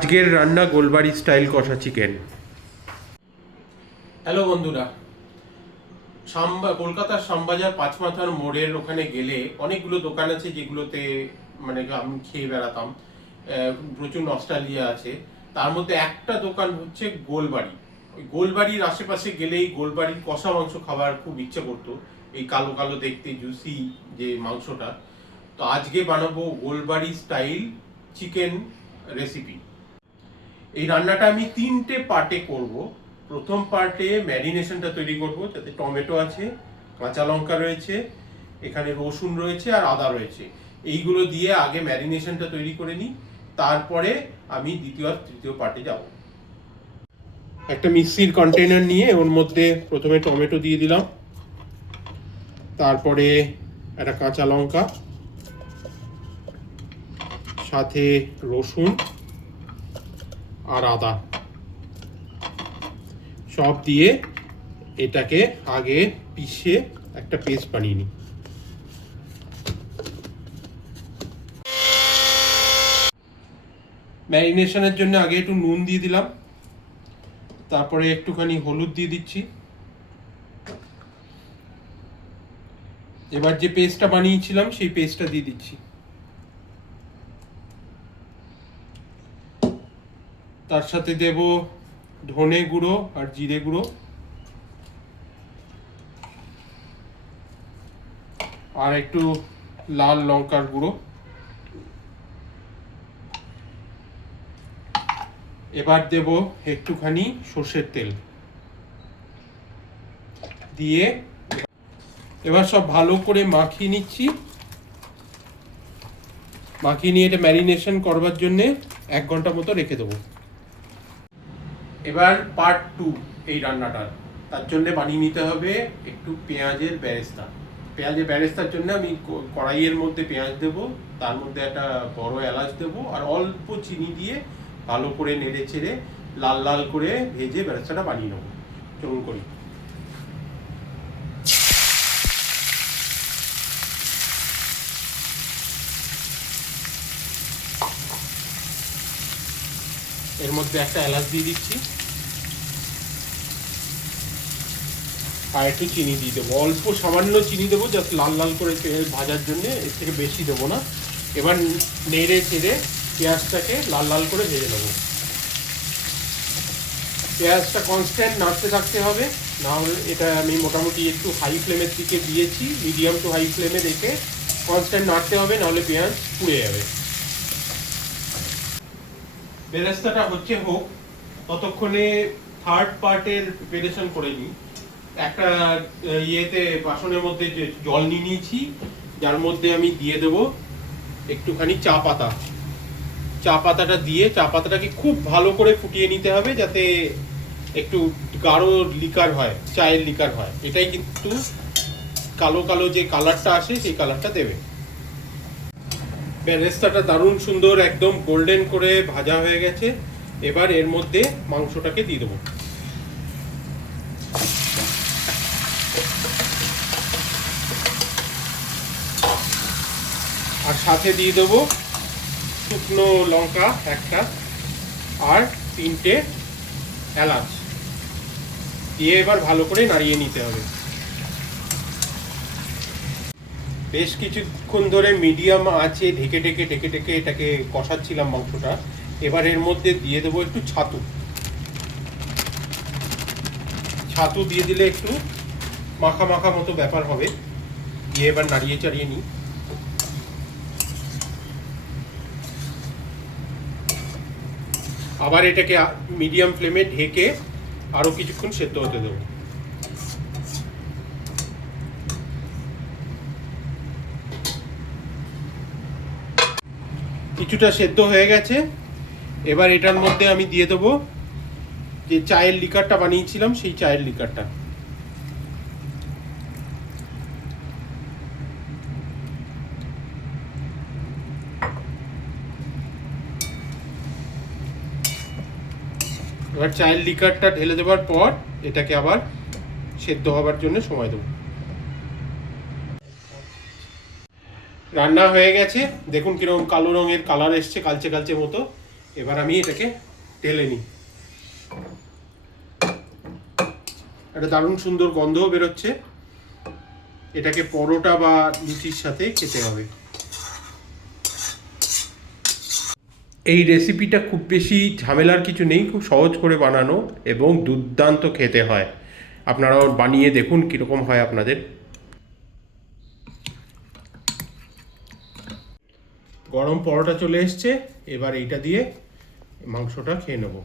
আজকের রান্না গোলবাড়ি স্টাইল কষা চিকেন। হ্যালো বন্ধুরা, কলকাতার শ্যামবাজার পাঁচমাথার মোড়ের ওখানে গেলে অনেকগুলো দোকান আছে যেগুলোতে মানে আমি খেয়ে বেড়াতাম। প্রচুর নস্টালজিয়া আছে। তার মধ্যে একটা দোকান হচ্ছে গোলবাড়ি। ওই গোলবাড়ির আশেপাশে গেলেই গোলবাড়ির কষা মাংস খাবার খুব ইচ্ছে করতো। এই কালো কালো দেখতে জুসি যে মাংসটা। তো আজকে বানাবো গোলবাড়ি স্টাইল চিকেন রেসিপি। এই রান্নাটা আমি 3টে পার্টে করব। প্রথম পার্টে ম্যারিনেশনটা তৈরি করব, যাতে টমেটো আছে, কাঁচা লঙ্কা রয়েছে, এখানে রসুন রয়েছে আর আদা রয়েছে। এইগুলো দিয়ে আগে ম্যারিনেশনটা তৈরি করে নিই, তারপরে আমি দ্বিতীয় আর তৃতীয় পার্টে যাব। একটা মিক্সির কন্টেনার নিয়ে ওর মধ্যে প্রথমে টমেটো দিয়ে দিলাম, তারপরে একটা কাঁচা লঙ্কা, সাথে রসুন আর আদা সব দিয়ে এটাকে আগে পিষে একটা পেস্ট বানিয়ে নিই। ম্যারিনেশনের জন্য আগে একটু নুন দিয়ে দিলাম, তারপরে একটুখানি হলুদ দিয়ে দিচ্ছি। এবার যে পেস্টটা বানিয়েছিলাম সেই পেস্টটা দিয়ে দিচ্ছি। তার সাথে দেব ধনে গুঁড়ো আর জিরে গুঁড়ো, আর একটু লাল লঙ্কার গুঁড়ো। এবার দেব একটুখানি সর্ষের তেল দিয়ে এবার সব ভালো করে মাখিয়ে নিচ্ছি। মাখিয়ে নিয়ে এটা ম্যারিনেশন করবার জন্য 1 ঘন্টা মতো রেখে দেবো। এবার পার্ট 2 এই রান্নাটার। তার জন্য বানিয়ে নিতে হবে একটু পেঁয়াজের বেরেস্তা। পেঁয়াজের বেরেস্তার জন্য আমি কড়াইয়ের মধ্যে পেঁয়াজ দেব, তার মধ্যে একটা বড় এলাচ দেব আর অল্প চিনি দিয়ে ভালো করে নেড়ে চেড়ে লাল লাল করে ভেজে বেরেস্তাটা বানিয়ে নেবো। চলুন করি। এর মধ্যে একটা এলাচ দিয়ে দিচ্ছি আর একটু চিনি দিয়ে দেবো, অল্প সামান্য চিনি দেবো, জাস্ট লাল লাল করে ভাজার জন্য, এর থেকে বেশি দেবো না। এবার নেড়ে চেড়ে পেঁয়াজটাকে লাল লাল করে ভেজে নেবো। পেঁয়াজটা কনস্ট্যান্ট নাড়তে থাকতে হবে, না হলে এটা আমি মোটামুটি একটু হাই ফ্লেমের দিকে দিয়েছি, মিডিয়াম টু হাই ফ্লেমে রেখে কনস্ট্যান্ট নাড়তে হবে, নাহলে পেঁয়াজ পুড়ে যাবে। বেরেস্তাটা হচ্ছে হোক, ততক্ষণে থার্ড পার্টের প্রিপারেশন করে নিই। একটা ইয়েতে বাসনের মধ্যে যে জল নিয়ে নিয়েছি, যার মধ্যে আমি দিয়ে দেব একটুখানি চা পাতা। চা পাতাটা দিয়ে চা পাতাটাকে খুব ভালো করে ফুটিয়ে নিতে হবে, যাতে একটু গাঢ় লিকার হয়, চায়ের লিকার হয়। এটাই কিন্তু কালো কালো যে কালারটা আসে সেই কালারটা দেবে। বেরেস্তাটা দারুণ সুন্দর একদম গোল্ডেন করে ভাজা হয়ে গেছে। এবার এর মধ্যে মাংসটাকে দিয়ে দেবো। আর সাথে দিয়ে দেবো শুকনো লঙ্কা একটা আর 3টে এলাচ দিয়ে এবার ভালো করে নাড়িয়ে নিতে হবে। বেশ কিছুক্ষণ ধরে মিডিয়াম আঁচে ঢেকে ঢেকে ঢেকে ঢেকে এটাকে কষাচ্ছিলাম মাংসটা। এবার এর মধ্যে দিয়ে দেবো একটু ছাতু। ছাতু দিয়ে দিলে একটু মাখা মাখা মতো ব্যাপার হবে। দিয়ে এবার নাড়িয়ে চাড়িয়ে নিই। আবার এটাকে মিডিয়াম ফ্লেমে ঢেকে আরো কিছুক্ষণ সেদ্ধ হতে দেবো। কিছুটা সেদ্ধ হয়ে গেছে। এবার এটার মধ্যে আমি দিয়ে দেবো যে চায়ের লিকারটা বানিয়েছিলাম, সেই চায়ের লিকারটা। এবার চায়ের লিকারটা ঢেলে দেওয়ার পর এটাকে আবার সেদ্ধ হবার জন্য সময় দেবো। রান্না হয়ে গেছে, দেখুন কিরকম কালো রঙের কালার এসছে, কালচে কালচে মতো। এবার আমি এটাকে ঢেলে নিই। একটা দারুণ সুন্দর গন্ধও বেরোচ্ছে। এটাকে পরোটা বা লুচির সাথে খেতে হবে। এই রেসিপিটা খুব বেশি ঝামেলার কিছু নেই, খুব সহজ করে বানানো এবং দুর্দান্ত খেতে হয়। আপনারাও বানিয়ে দেখুন কীরকম হয় আপনাদের। গরম পরোটা চলে এসছে, এবার এইটা দিয়ে মাংসটা খেয়ে নেবো।